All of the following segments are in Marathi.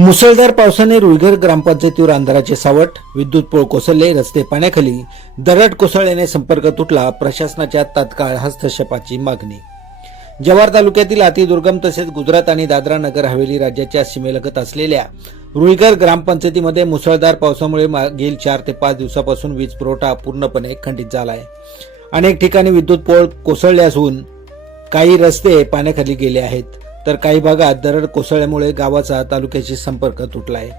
मुसळधार पावसाने रुईघर ग्रामपंचायतीवर अंधाराचे सावट, विद्युत पोल कोसळले, रस्ते पाण्याखाली, दरड कोसळल्याने संपर्क तुटला. प्रशासनाच्या तात्काळ हस्तक्षेपाची मागणी. जव्हार तालुक्यातील अतिदुर्गम तसेच गुजरात आणि दादरा नगर हवेली राज्याच्या सीमेलगत असलेल्या रुईघर ग्रामपंचायतीमध्ये मुसळधार पावसामुळे मागील 4 ते 5 दिवसापासून वीज पुरवठा पूर्णपणे खंडित झाला आहे. अनेक ठिकाणी विद्युत पोल कोसळले असून काही रस्ते पाण्याखाली गेले आहेत, तर काही भागात दरड कोसळल्यामुळे गावाचा तालुक्याशी संपर्क तुटला आहे.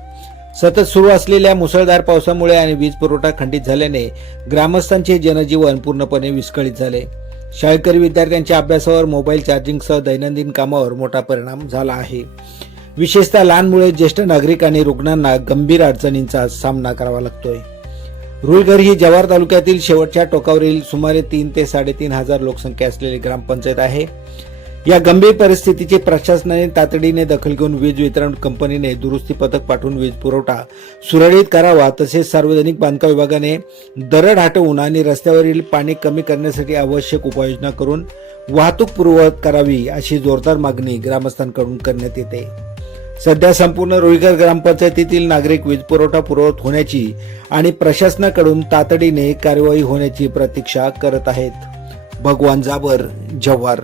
सतत सुरू असलेल्या मुसळधार पावसामुळे आणि वीज पुरवठा खंडित झाल्याने ग्रामस्थांचे जनजीवन पूर्णपणे विस्कळीत झाले. शाळकरी विद्यार्थ्यांच्या अभ्यासावर, मोबाईल चार्जिंगसह दैनंदिन कामावर मोठा परिणाम झाला आहे. विशेषतः लहान मुले, ज्येष्ठ नागरिक आणि रुग्णांना गंभीर अडचणींचा सामना करावा लागतोय. रुईघर ही जव्हार तालुक्यातील शेवटच्या टोकावरील सुमारे 3 ते 3.5 हजार लोकसंख्या असलेली ग्रामपंचायत आहे. या गंभीर परिस्थितीची प्रशासनाने तातडीने दखल घेऊन वीज वितरण कंपनीने दुरुस्ती पथक पाठवून वीज पुरवठा सुरळीत करावा. तसेच सार्वजनिक बांधकाम विभागाने दरड हटवून आणि रस्त्यावरील पाणी कमी करण्यासाठी आवश्यक उपाययोजना करून वाहतूक पूर्ववत करावी, अशी जोरदार मागणी ग्रामस्थांकडून करण्यात येते. सध्या संपूर्ण रुईघर ग्रामपंचायतीतील नागरिक वीज पुरवठा पूर्ववत होण्याची आणि प्रशासनाकडून तातडीने कार्यवाही होण्याची प्रतीक्षा करत आहेत. भगवान जाबर, जव्हार.